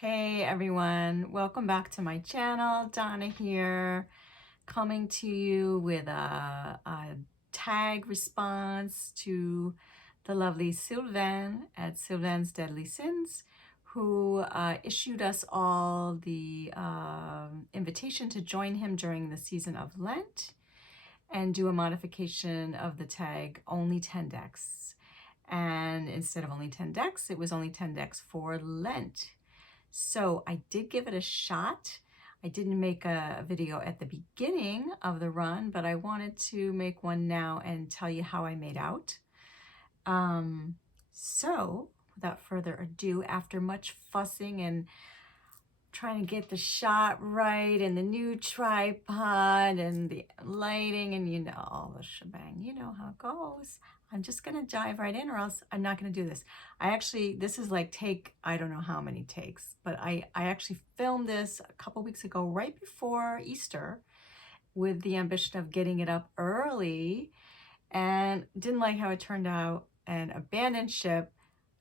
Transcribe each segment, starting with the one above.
Hey everyone, welcome back to my channel. Donna here, coming to you with a tag response to the lovely Sylvain at Sylvain's Deadly Sins, who issued us all the invitation to join him during the season of Lent and do a modification of the tag only 10 decks. And instead of only 10 decks, it was only 10 decks for Lent. So I did give it a shot. I didn't make a video at the beginning of the run, but I wanted to make one now and tell you how I made out. So without further ado, after much fussing and trying to get the shot right and the new tripod and the lighting and you know, all the shebang, you know how it goes. I'm just gonna dive right in or else I'm not gonna do this. This is like I don't know how many takes, but I actually filmed this a couple weeks ago right before Easter with the ambition of getting it up early and didn't like how it turned out and abandoned ship.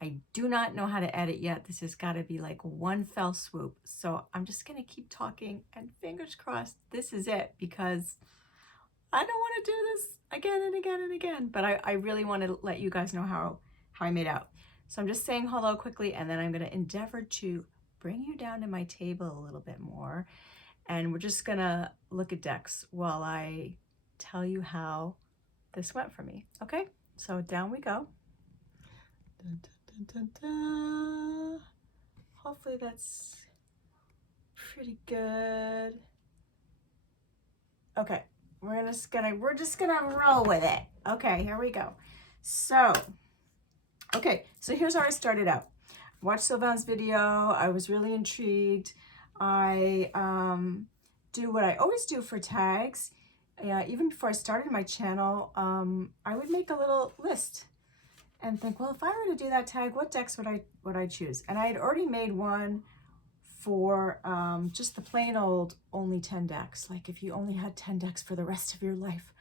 I do not know how to edit yet. This has got to be like one fell swoop. So I'm just going to keep talking and fingers crossed this is it, because I don't want to do this again and again and again. But I really want to let you guys know how I made out. So I'm just saying hello quickly, and then I'm going to endeavor to bring you down to my table a little bit more. And we're just going to look at decks while I tell you how this went for me. Okay, so down we go. Dun, dun, dun, dun, dun. Hopefully that's pretty good. Okay, we're just gonna roll with it. Okay, here we go. So here's how I started out. Watched Sylvain's video. I was really intrigued. I do what I always do for tags. Even before I started my channel, I would make a little list and think, well, if I were to do that tag, what decks would I choose? And I had already made one for just the plain old only 10 decks. Like if you only had 10 decks for the rest of your life,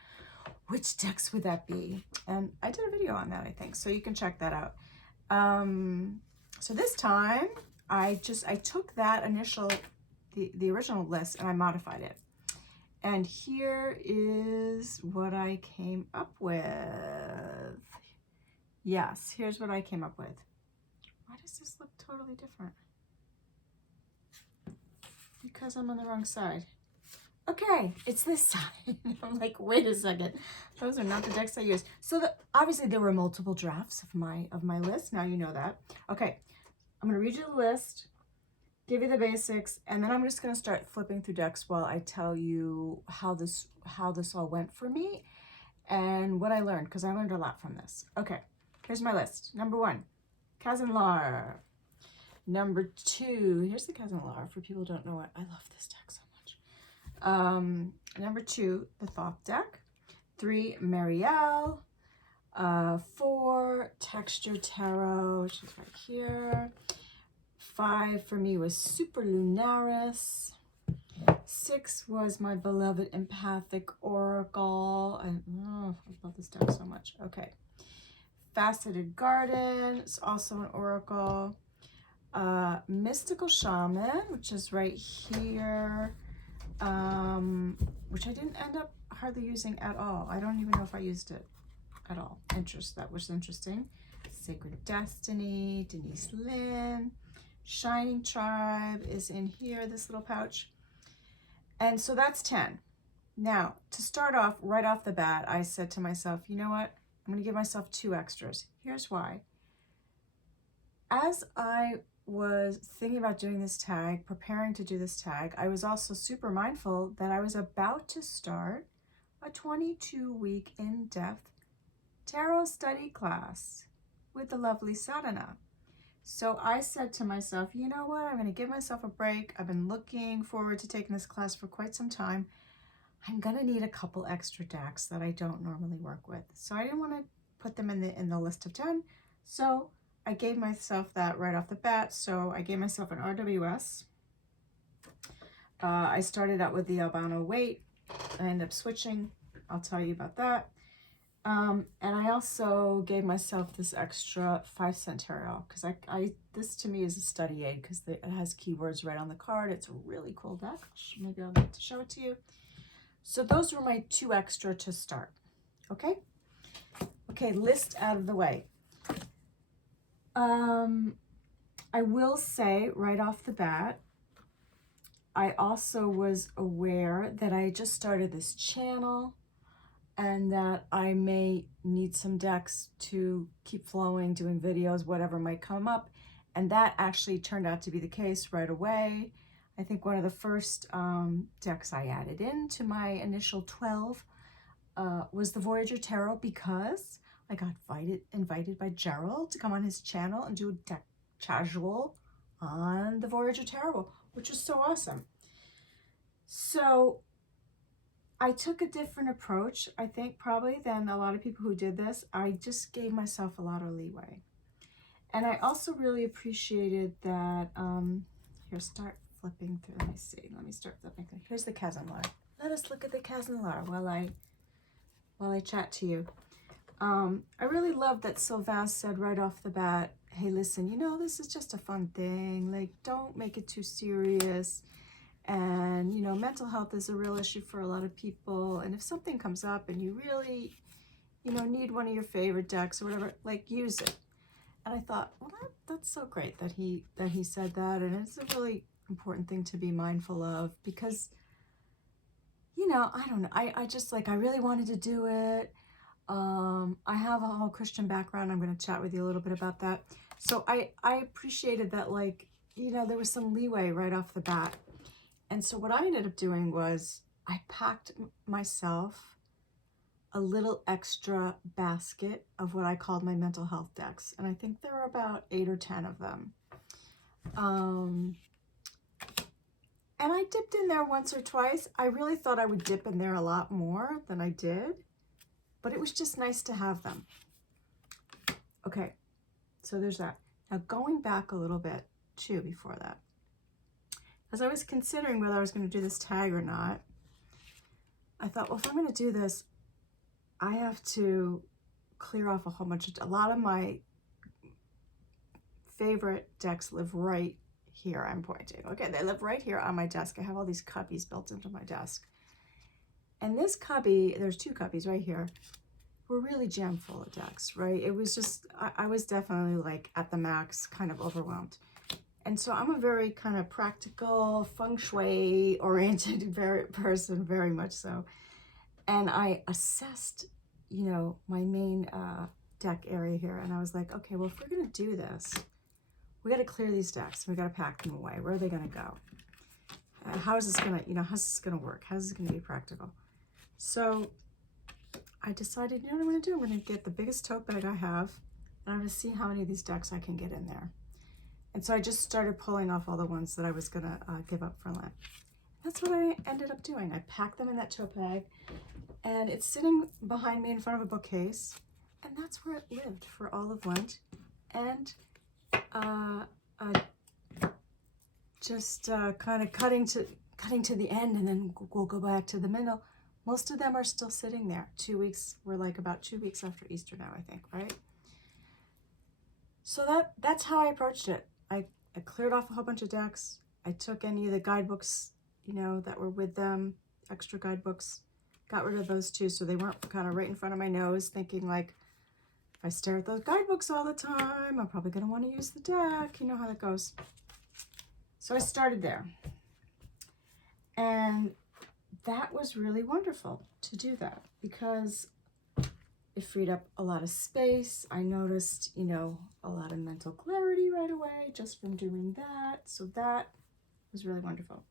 which decks would that be? And I did a video on that, I think, so you can check that out. So this time I took that the original list and I modified it. And here is what I came up with. Yes, here's what I came up with. Why does this look totally different? Because I'm on the wrong side. Okay, it's this side. I'm like, wait a second. Those are not the decks I used. So obviously there were multiple drafts of my list. Now you know that. Okay, I'm gonna read you the list, give you the basics, and then I'm just gonna start flipping through decks while I tell you how this all went for me and what I learned, because I learned a lot from this. Okay. Here's my list. Number 1, Kazanlar. Number 2, here's the Kazanlar for people who don't know it. I love this deck so much. Number 2, the Thoth deck. 3, Marielle. 4, Texture Tarot, which is right here. 5 for me was Super Lunaris. 6 was my beloved Empathic Oracle. I love this deck so much. Okay. Faceted Garden is also an oracle. Mystical Shaman, which is right here, which I didn't end up hardly using at all. I don't even know if I used it at all. That was interesting. Sacred Destiny, Denise Lynn. Shining Tribe is in here, this little pouch. And so that's 10. Now, to start off, right off the bat, I said to myself, you know what? I'm going to give myself 2 extras. Here's why. As I was thinking about doing this tag, preparing to do this tag, I was also super mindful that I was about to start a 22-week in-depth tarot study class with the lovely Sadhana. So I said to myself, you know what? I'm going to give myself a break. I've been looking forward to taking this class for quite some time. I'm gonna need a couple extra decks that I don't normally work with. So I didn't want to put them in the list of 10. So I gave myself that right off the bat. So I gave myself an RWS. I started out with the Albano Weight. I ended up switching. I'll tell you about that. And I also gave myself this extra 5-cent tarot because this to me is a study aid because it has keywords right on the card. It's a really cool deck. Maybe I'll get to show it to you. So those were my 2 extra to start. Okay. Okay, list out of the way. I will say right off the bat, I also was aware that I just started this channel and that I may need some decks to keep flowing, doing videos, whatever might come up. And that actually turned out to be the case right away. I think one of the first decks I added into my initial 12 was the Voyager Tarot because I got invited by Gerald to come on his channel and do a deck casual on the Voyager Tarot, which was so awesome. So I took a different approach, I think, probably than a lot of people who did this. I just gave myself a lot of leeway. And I also really appreciated that, here, start flipping through, let me see, let me start flipping through. Here's the Casanlar. Let us look at the Casanlar while I chat to you. I really love that Sylvain said right off the bat, hey, listen, you know, this is just a fun thing. Like, don't make it too serious. And, you know, mental health is a real issue for a lot of people. And if something comes up and you really, you know, need one of your favorite decks or whatever, like, use it. And I thought, well, that's so great that he said that. And it's a really important thing to be mindful of because, you know, I don't know. I just, like, I really wanted to do it. I have a whole Christian background. I'm going to chat with you a little bit about that. So I appreciated that, like, you know, there was some leeway right off the bat. And so what I ended up doing was I packed myself a little extra basket of what I called my mental health decks. And I think there are about 8 or 10 of them. And I dipped in there once or twice. I really thought I would dip in there a lot more than I did, but it was just nice to have them. Okay, so there's that. Now going back a little bit too before that, as I was considering whether I was going to do this tag or not, I thought, well, if I'm going to do this, I have to clear off a lot of my favorite decks live right here. I'm pointing. Okay, they live right here on my desk. I have all these cubbies built into my desk. And this cubby, there's 2 cubbies right here, were really jam full of decks, right? It was just, I was definitely like at the max, kind of overwhelmed. And so I'm a very kind of practical, feng shui oriented person, very much so. And I assessed, you know, my main deck area here. And I was like, okay, well, if we're going to do this, we got to clear these decks. We got to pack them away. Where are they going to go? How is this going to, you know, how's this going to work? How's this going to be practical? So I decided, you know what I'm going to do? I'm going to get the biggest tote bag I have, and I'm going to see how many of these decks I can get in there. And so I just started pulling off all the ones that I was going to give up for Lent. That's what I ended up doing. I packed them in that tote bag, and it's sitting behind me in front of a bookcase, and that's where it lived for all of Lent. And just kind of cutting to the end, and then we'll go back to the middle. Most of them are still sitting there. 2 weeks, we're like about 2 weeks after Easter now, I think, right? So that's how I approached it. I cleared off a whole bunch of decks. I took any of the guidebooks, you know, that were with them, extra guidebooks, got rid of those too, so they weren't kind of right in front of my nose, thinking like, if I stare at those guidebooks all the time, I'm probably going to want to use the deck. You know how that goes. So I started there. And that was really wonderful to do that because it freed up a lot of space. I noticed, you know, a lot of mental clarity right away just from doing that. So that was really wonderful.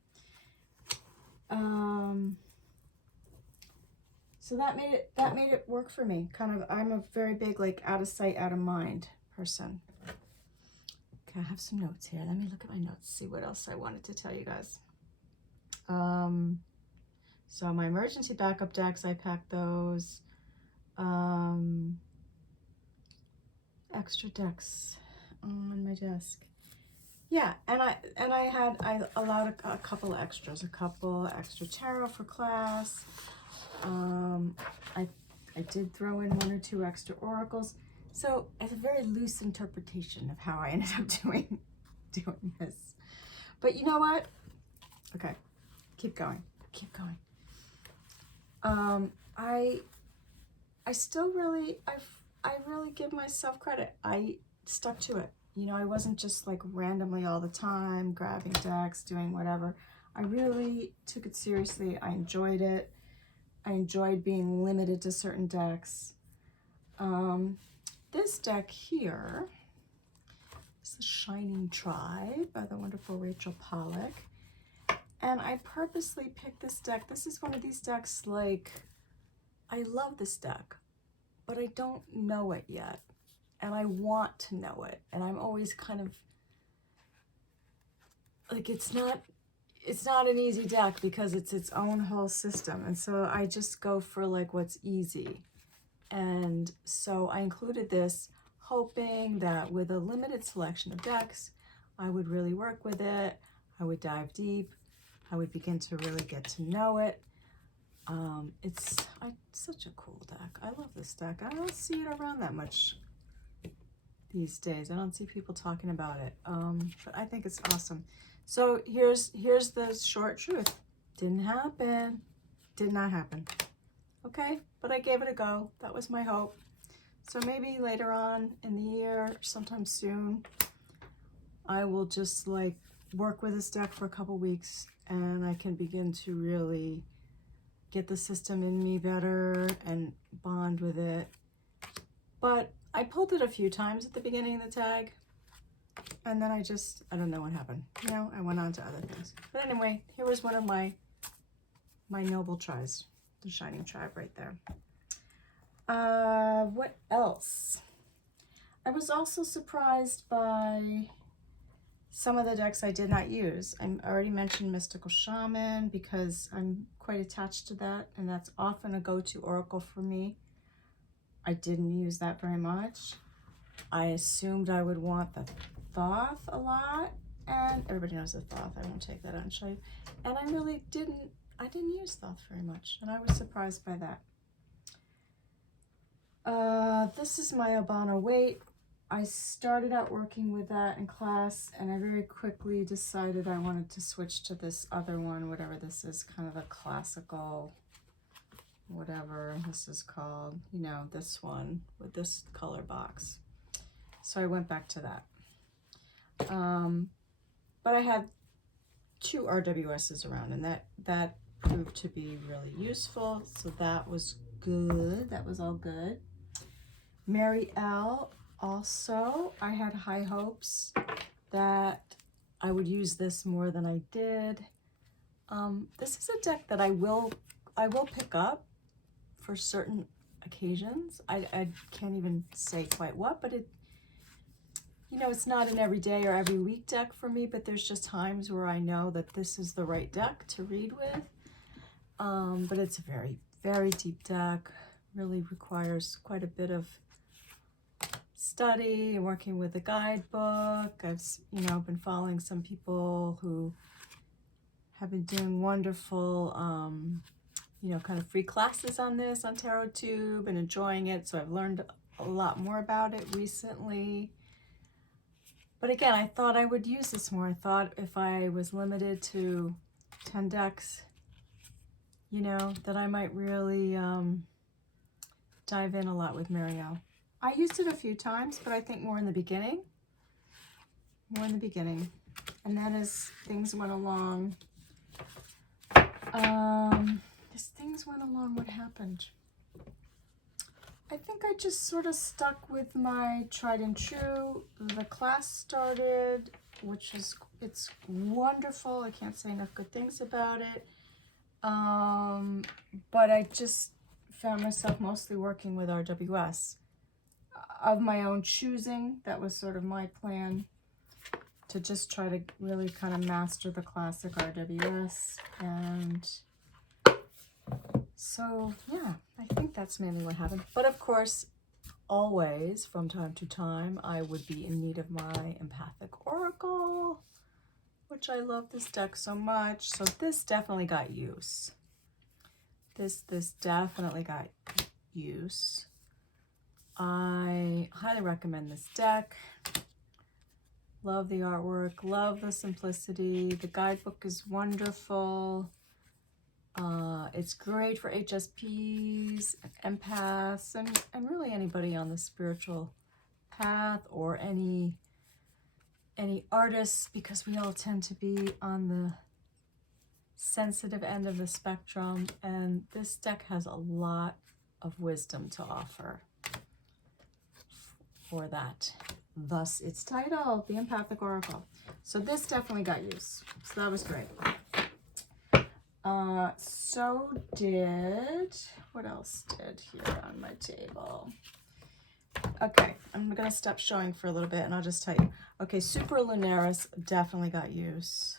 So that made it work for me. Kind of, I'm a very big, like, out of sight, out of mind person. Okay, I have some notes here. Let me look at my notes, see what else I wanted to tell you guys. So my emergency backup decks, I packed those. Extra decks on my desk. Yeah, and I allowed a couple extras, a couple extra tarot for class. I did throw in 1 or 2 extra oracles. So it's a very loose interpretation of how I ended up doing this. But you know what? Okay, keep going, keep going. I still really, I really give myself credit. I stuck to it. You know, I wasn't just like randomly all the time grabbing decks, doing whatever. I really took it seriously. I enjoyed it. I enjoyed being limited to certain decks. This deck here is the Shining Tribe by the wonderful Rachel Pollack. And I purposely picked this deck. This is one of these decks, like, I love this deck, but I don't know it yet. And I want to know it. And I'm always kind of, like, it's not an easy deck because it's its own whole system. And so I just go for, like, what's easy. And so I included this hoping that with a limited selection of decks, I would really work with it. I would dive deep. I would begin to really get to know it. It's such a cool deck. I love this deck. I don't see it around that much these days. I don't see people talking about it, but I think it's awesome. So here's the short truth. Didn't happen. Did not happen. Okay, but I gave it a go. That was my hope. So maybe later on in the year, sometime soon, I will just like work with this deck for a couple weeks and I can begin to really get the system in me better and bond with it. But I pulled it a few times at the beginning of the tag and then I don't know what happened. You know, I went on to other things. But anyway, here was one of my noble tries. The Shining Tribe right there. What else? I was also surprised by some of the decks I did not use. I already mentioned Mystical Shaman because I'm quite attached to that, and that's often a go-to oracle for me. I didn't use that very much. I assumed I would want the Thoth a lot, and everybody knows the Thoth. I won't take that out and show you. And I really didn't use Thoth very much, and I was surprised by that. This is my Albano Weight. I started out working with that in class, and I very quickly decided I wanted to switch to this other one, whatever this is, kind of a classical, whatever this is called, you know, this one with this color box. So I went back to that. But I had 2 RWSs around, and that proved to be really useful. So that was good. That was all good. Mary L. Also, I had high hopes that I would use this more than I did. This is a deck that I will pick up for certain occasions. I can't even say quite what, but it, you know, it's not an everyday or every week deck for me, but there's just times where I know that this is the right deck to read with. But it's a very, very deep deck, really requires quite a bit of study and working with a guidebook. I've, you know, been following some people who have been doing wonderful, you know, kind of free classes on this on TarotTube and enjoying it. So I've learned a lot more about it recently. But again, I thought I would use this more. I thought if I was limited to 10 decks, you know, that I might really dive in a lot with Marielle. I used it a few times, but I think more in the beginning. And then as things went along, what happened? I think I just sort of stuck with my tried and true. The class started, it's wonderful. I can't say enough good things about it. But I just found myself mostly working with RWS of my own choosing. That was sort of my plan, to just try to really kind of master the classic RWS. And so, yeah, I think that's mainly what happened. But of course, always from time to time, I would be in need of my Empathic Oracle, which I love this deck so much. So this definitely got use. This definitely got use. I highly recommend this deck. Love the artwork, love the simplicity. The guidebook is wonderful. It's great for HSPs and empaths and really anybody on the spiritual path, or any artists, because we all tend to be on the sensitive end of the spectrum, and this deck has a lot of wisdom to offer for that. Thus its title, The Empathic Oracle. So this definitely got use. So that was great. So did, what else did here on my table? Okay, I'm gonna stop showing for a little bit and I'll just tell you. Okay, Super Lunaris definitely got use.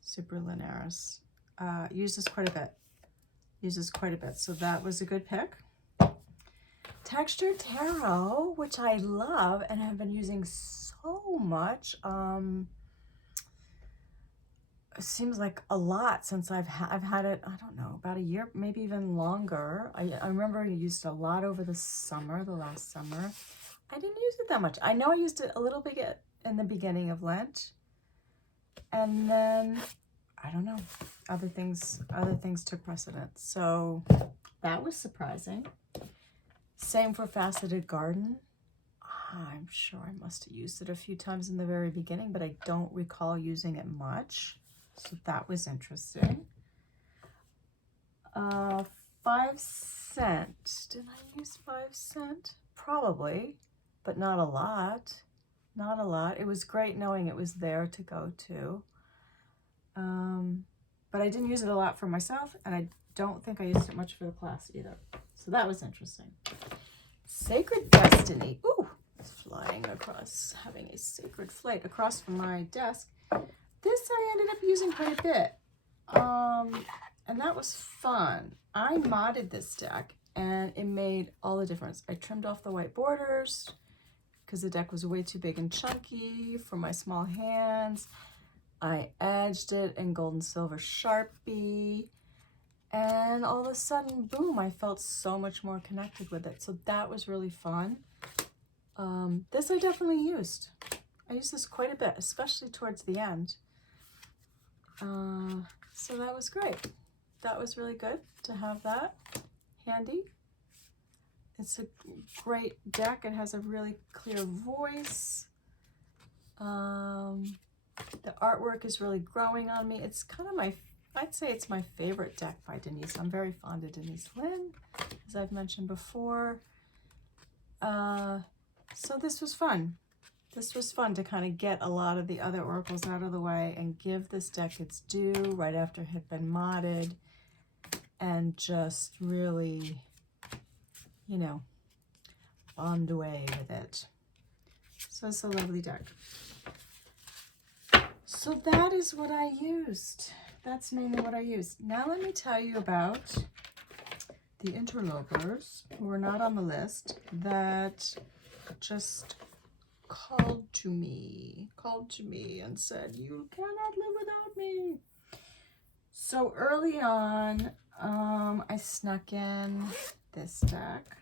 Super Lunaris. Uses quite a bit. Uses quite a bit. So that was a good pick. Textured Tarot, which I love and have been using so much. It seems like a lot since I've had it, I don't know, about a year, maybe even longer. I remember I used it a lot over the summer, the last summer. I didn't use it that much. I know I used it a little bit in the beginning of Lent. And then, I don't know, other things took precedence. So that was surprising. Same for Faceted Garden. I'm sure I must have used it a few times in the very beginning, but I don't recall using it much. So that was interesting. 5 cent. Did I use 5 cent? Probably, but not a lot. Not a lot. It was great knowing it was there to go to. But I didn't use it a lot for myself, and I don't think I used it much for the class either. So that was interesting. Sacred Destiny. Ooh, flying across, having a sacred flight across from my desk. This I ended up using quite a bit. And that was fun. I modded this deck and it made all the difference. I trimmed off the white borders because the deck was way too big and chunky for my small hands. I edged it in gold and silver Sharpie. And all of a sudden, boom, I felt so much more connected with it. So that was really fun. This I definitely used. I used this quite a bit, especially towards the end. So that was great. That was really good to have that handy. It's a great deck. It has a really clear voice. The artwork is really growing on me. It's kind of I'd say it's my favorite deck by Denise. I'm very fond of Denise Lynn, as I've mentioned before. So this was fun. This was fun to kind of get a lot of the other oracles out of the way and give this deck its due right after it had been modded, and just really, you know, bond away with it. So it's a lovely deck. So that is what I used. That's mainly what I used. Now let me tell you about the interlopers who are not on the list that just called to me and said, you cannot live without me. So early on, I snuck in this deck.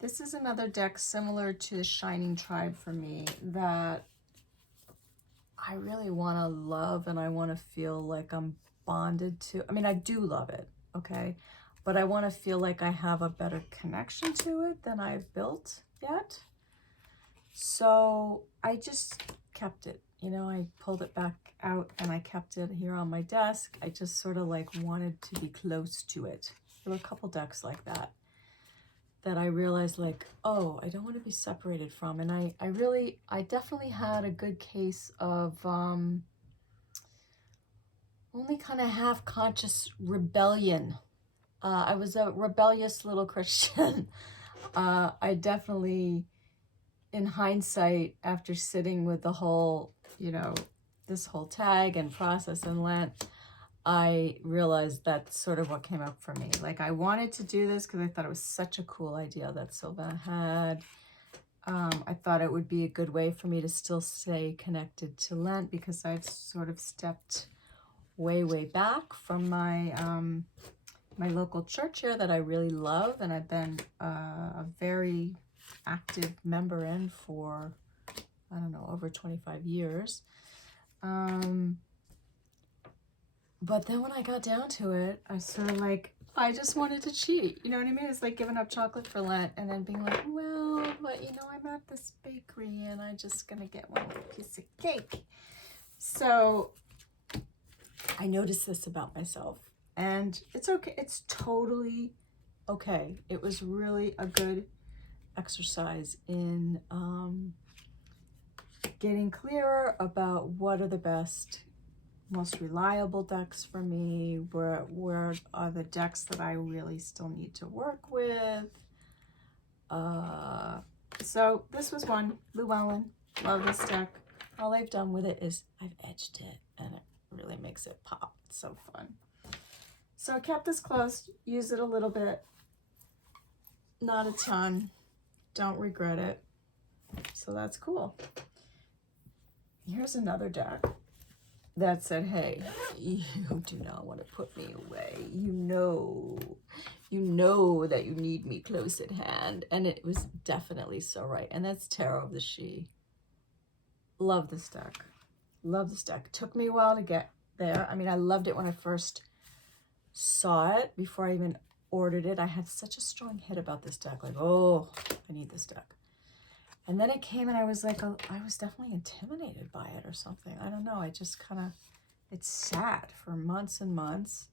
This is another deck similar to the Shining Tribe for me that I really want to love, and I want to feel like I'm bonded to. I mean, I do love it, okay? But I want to feel like I have a better connection to it than I've built yet. So I just kept it, you know, I pulled it back out and I kept it here on my desk. I just sort of like wanted to be close to it. There were a couple decks like that I realized like, oh, I don't want to be separated from. And I definitely had a good case of only kind of half-conscious rebellion. I was a rebellious little Christian. I definitely, in hindsight, after sitting with the whole, you know, this whole tag and process in Lent, I realized that's sort of what came up for me. Like, I wanted to do this because I thought it was such a cool idea that Sylvain had. I thought it would be a good way for me to still stay connected to Lent because I've sort of stepped way back from my my local church here that I really love, and I've been a very active member in for, I don't know, over 25 years. But then when I got down to it, I sort of like, I just wanted to cheat. You know what I mean? It's like giving up chocolate for Lent and then being like, well, but you know, I'm at this bakery and I'm just going to get one piece of cake. So I noticed this about myself, and it's okay. It's totally okay. It was really a good exercise in getting clearer about what are the best, most reliable decks for me, where are the decks that I really still need to work with. So this was one, Llewellyn. Love this deck. All I've done with it is I've edged it, and it really makes it pop. It's so fun. So I kept this closed, used it a little bit, not a ton. Don't regret it. So that's cool. Here's another deck that said, hey, you do not want to put me away. You know that you need me close at hand. And it was definitely so right. And that's Tarot of the She. Love this deck. Love this deck. Took me a while to get there. I mean, I loved it when I first saw it, before I even ordered it. I had such a strong hit about this deck. Like, oh, I need this deck. And then it came and I was like, I was definitely intimidated by it or something. I don't know. I just kind of, it sat for months and months.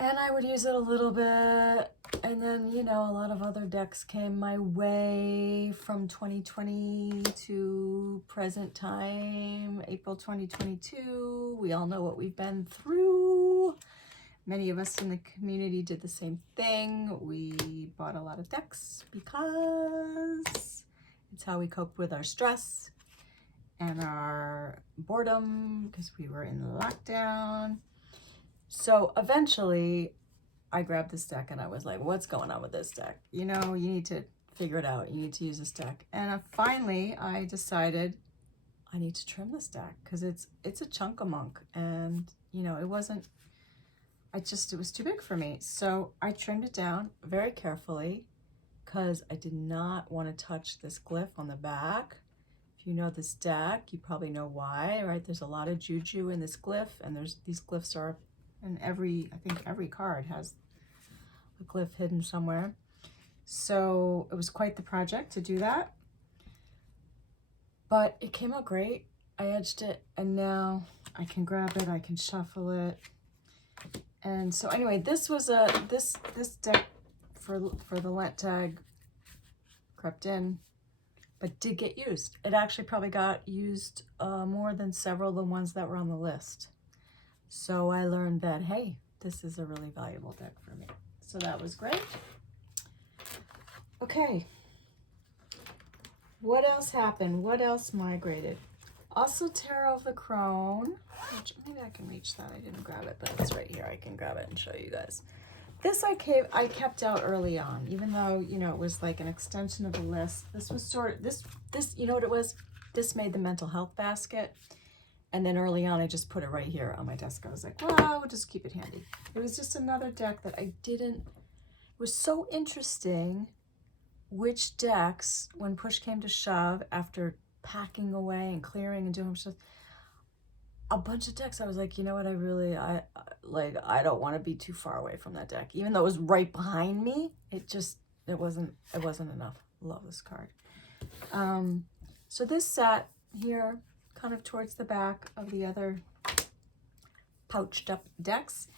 And I would use it a little bit. And then, you know, a lot of other decks came my way from 2020 to present time, April 2022. We all know what we've been through. Many of us in the community did the same thing. We bought a lot of decks because it's how we coped with our stress and our boredom, because we were in lockdown. So eventually I grabbed this deck and I was like, what's going on with this deck? You know, you need to figure it out. You need to use this deck. And finally I decided I need to trim this deck because it's a chunk-a-monk, and you know, it was too big for me. So I trimmed it down very carefully because I did not want to touch this glyph on the back. If you know this deck, you probably know why, right? There's a lot of juju in this glyph, and these glyphs are in I think every card has a glyph hidden somewhere. So it was quite the project to do that, but it came out great. I edged it, and now I can grab it, I can shuffle it. And so anyway, this was this deck for the Lent tag crept in, but did get used. It actually probably got used more than several of the ones that were on the list. So I learned that, hey, this is a really valuable deck for me. So that was great. Okay. What else happened? What else migrated? Also Tarot of the Crone, which maybe I can reach that. I didn't grab it, but it's right here. I can grab it and show you guys. This I kept out early on, even though, you know, it was like an extension of the list. This was sort of, this, you know what it was? This made the mental health basket. And then early on, I just put it right here on my desk. I was like, well, I'll just keep it handy. It was just another deck that it was so interesting which decks, when push came to shove, after packing away and clearing and doing stuff, a bunch of decks, I was like, you know what, I don't want to be too far away from that deck. Even though it was right behind me, it wasn't enough. Love this card. So this sat here kind of towards the back of the other pouched up decks,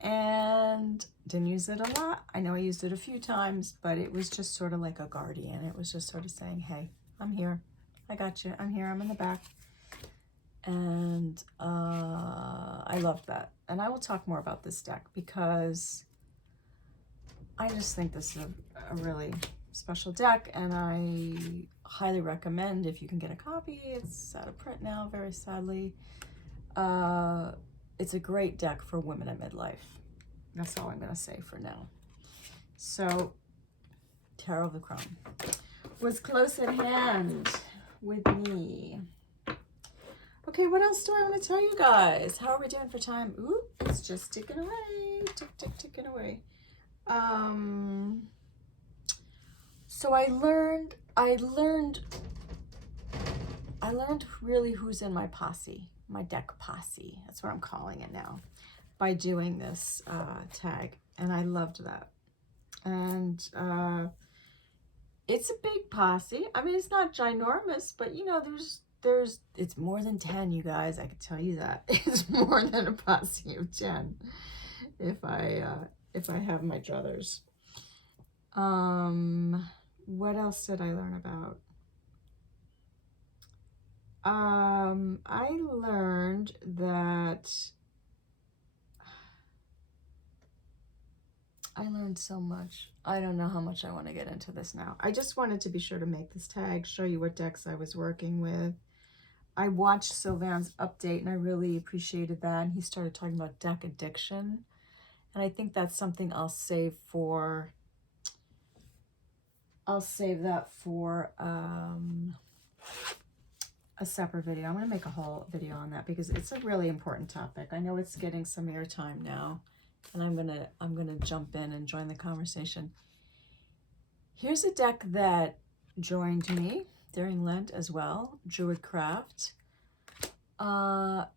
and didn't use it a lot. I know I used it a few times, but it was just sort of like a guardian. It was just sort of saying, hey, I'm here. I got you. I'm here. I'm in the back. And I loved that. And I will talk more about this deck because I just think this is a really special deck, and I highly recommend, if you can get a copy. It's out of print now, very sadly. It's a great deck for women at midlife. That's all I'm going to say for now. So, Tarot of the Crone was close at hand with me. Okay, what else do I want to tell you guys? How are we doing for time? Ooh, it's just ticking away. ticking away. So I learned really who's in my posse, my deck posse. That's what I'm calling it now, by doing this tag, and I loved that. And it's a big posse. I mean, it's not ginormous, but you know, it's more than 10, you guys. I can tell you that. It's more than a posse of 10 if I have my druthers. What else did I learn about? I learned that I learned so much. I don't know how much I want to get into this now. I just wanted to be sure to make this tag, show you what decks I was working with. I watched Sylvain's update and I really appreciated that. And he started talking about deck addiction. And I think that's something I'll save that for a separate video. I'm going to make a whole video on that because it's a really important topic. I know it's getting some airtime now, and I'm gonna jump in and join the conversation. Here's a deck that joined me during Lent as well, Druidcraft.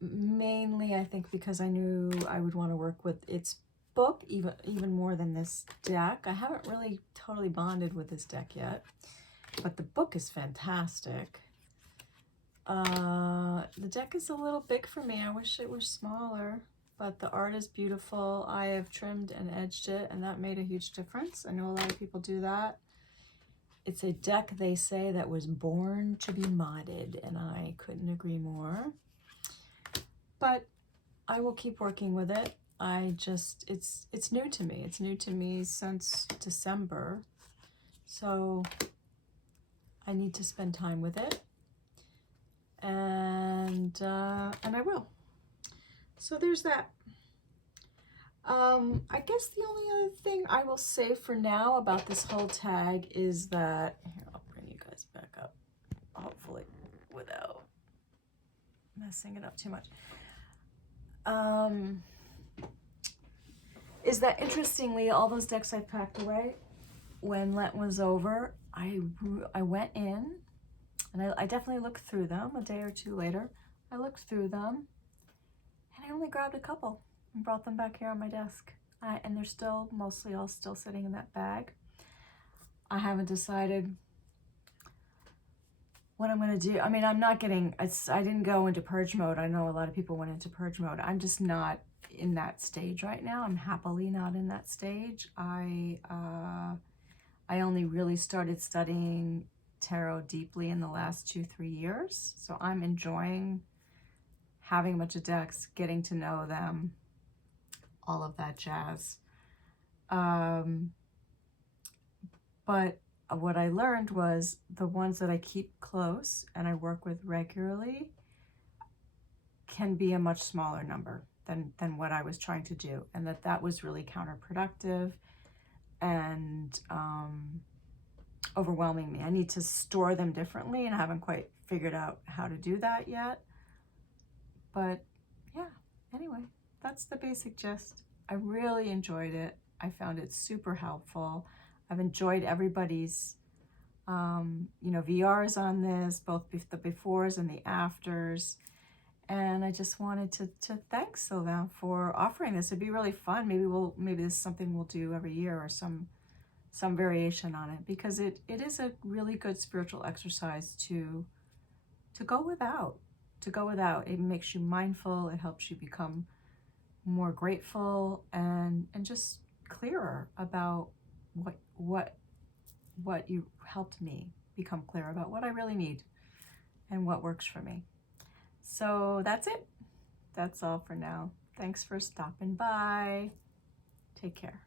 Mainly, I think, because I knew I would want to work with its book even more than this deck. I haven't really totally bonded with this deck yet, but the book is fantastic. The deck is a little big for me. I wish it were smaller, but the art is beautiful. I have trimmed and edged it, and that made a huge difference. I know a lot of people do that. It's a deck, they say, that was born to be modded, and I couldn't agree more. But I will keep working with it. It's new to me. It's new to me since December, so I need to spend time with it. And I will. So there's that. I guess the only other thing I will say for now about this whole tag is that, here, I'll bring you guys back up, hopefully without messing it up too much. Is that interestingly, all those decks I packed away when Lent was over, I went in and I definitely looked through them a day or two later. I looked through them and I only grabbed a couple and brought them back here on my desk. And they're still mostly all still sitting in that bag. I haven't decided what I'm going to do. I mean, I didn't go into purge mode. I know a lot of people went into purge mode. I'm just not in that stage right now. I'm happily not in that stage. I only really started studying tarot deeply in the last 2-3 years. So I'm enjoying having a bunch of decks, getting to know them, all of that jazz. But what I learned was the ones that I keep close and I work with regularly can be a much smaller number than what I was trying to do. And that was really counterproductive and overwhelming me. I need to store them differently, and I haven't quite figured out how to do that yet. But yeah, anyway, that's the basic gist. I really enjoyed it. I found it super helpful. I've enjoyed everybody's, VRs on this, both the befores and the afters. And I just wanted to thank Sylvain for offering this. It'd be really fun. Maybe this is something we'll do every year, or some variation on it, because it is a really good spiritual exercise to go without. It makes you mindful. It helps you become more grateful and just clearer about what you helped me become clear about, what I really need and what works for me. So that's it. That's all for now. Thanks for stopping by. Take care.